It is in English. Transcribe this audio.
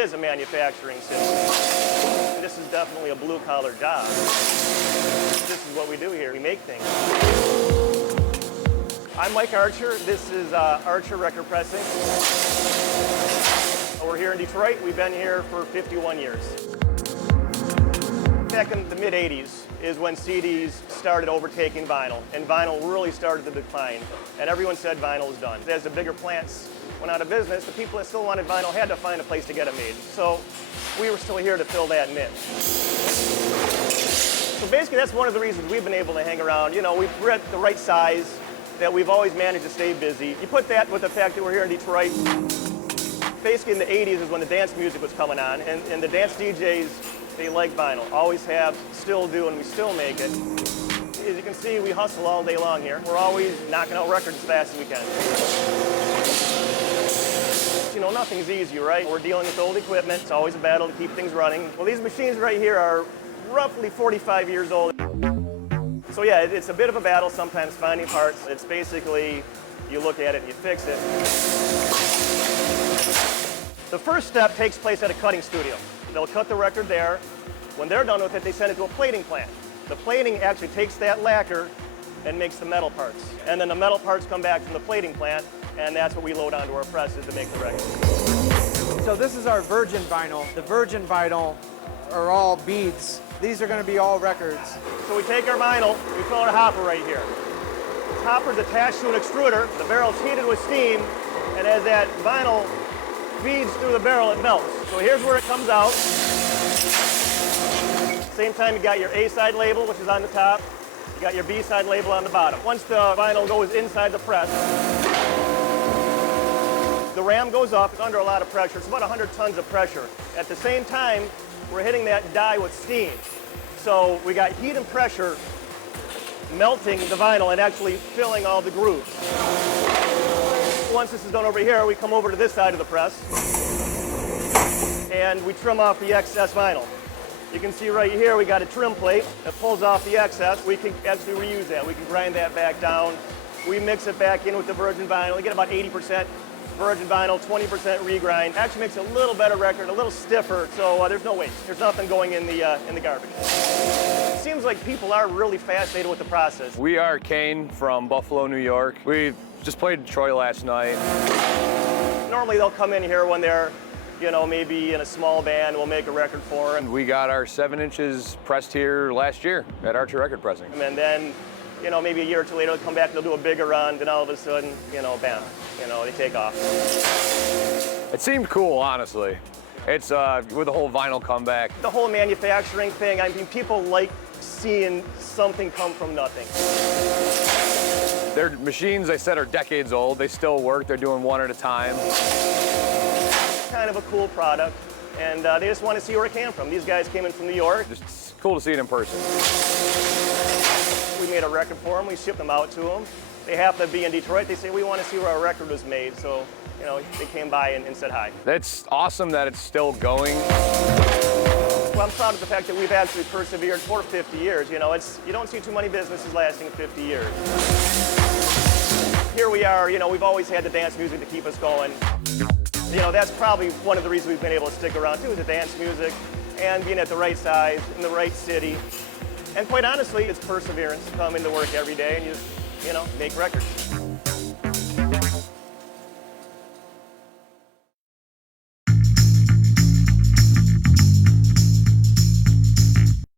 is a manufacturing city. This is definitely a blue-collar job. This is what we do here. We make things. I'm Mike Archer. This is Archer Record Pressing. We're here in Detroit. We've been here for 51 years. Back in the mid-'80s is when CDs started overtaking vinyl, and vinyl really started to decline, and everyone said vinyl was done. As the bigger plants went out of business, the people that still wanted vinyl had to find a place to get it made. So we were still here to fill that niche. So basically that's one of the reasons we've been able to hang around. You know, we're at the right size, that we've always managed to stay busy. You put that with the fact that we're here in Detroit. Basically in the 80s is when the dance music was coming on, and the dance DJs, they like vinyl, always have, still do, and we still make it. As you can see, we hustle all day long here. We're always knocking out records as fast as we can. You know, nothing's easy, right? We're dealing with old equipment. It's always a battle to keep things running. Well, these machines right here are roughly 45 years old. So yeah, it's a bit of a battle sometimes finding parts. It's basically, you look at it and you fix it. The first step takes place at a cutting studio. They'll cut the record there. When they're done with it, they send it to a plating plant. The plating actually takes that lacquer and makes the metal parts. And then the metal parts come back from the plating plant, and that's what we load onto our presses to make the record. So this is our virgin vinyl. The virgin vinyl are all beads. These are going to be all records. So we take our vinyl, we fill our hopper right here. This hopper's attached to an extruder. The barrel's heated with steam, and as that vinyl feeds through the barrel, it melts. So here's where it comes out. Same time, you got your A-side label, which is on the top. You got your B-side label on the bottom. Once the vinyl goes inside the press, the ram goes up. It's under a lot of pressure. It's about 100 tons of pressure. At the same time, we're hitting that die with steam. So we got heat and pressure melting the vinyl and actually filling all the grooves. Once this is done over here, we come over to this side of the press and we trim off the excess vinyl. You can see right here we got a trim plate that pulls off the excess. We can actually reuse that. We can grind that back down. We mix it back in with the virgin vinyl. We get about 80% virgin vinyl, 20% regrind. Actually makes a little better record, a little stiffer, so there's no waste. There's nothing going in the garbage. It seems like people are really fascinated with the process. We are Kane from Buffalo, New York. We just played Detroit last night. Normally they'll come in here when they're, you know, maybe in a small band. We'll make a record for them. We got our 7 inches pressed here last year at Archer Record Pressing. And then, you know, maybe a year or two later, they'll come back and they'll do a bigger run, then all of a sudden, you know, bam, you know, they take off. It seemed cool, honestly. It's with the whole vinyl comeback. The whole manufacturing thing, I mean, people like seeing something come from nothing. Their machines, they said, are decades old. They still work. They're doing one at a time. Kind of a cool product, and they just want to see where it came from. These guys came in from New York. It's cool to see it in person. We made a record for them. We shipped them out to them. They happen to be in Detroit. They say, we want to see where our record was made. So, you know, they came by and said hi. It's awesome that it's still going. Well, I'm proud of the fact that we've actually persevered for 50 years. You know, you don't see too many businesses lasting 50 years. Here we are, you know, we've always had the dance music to keep us going. You know, that's probably one of the reasons we've been able to stick around too, is the dance music and being at the right size, in the right city. And quite honestly, it's perseverance. Come into work every day and you just, you know, make records.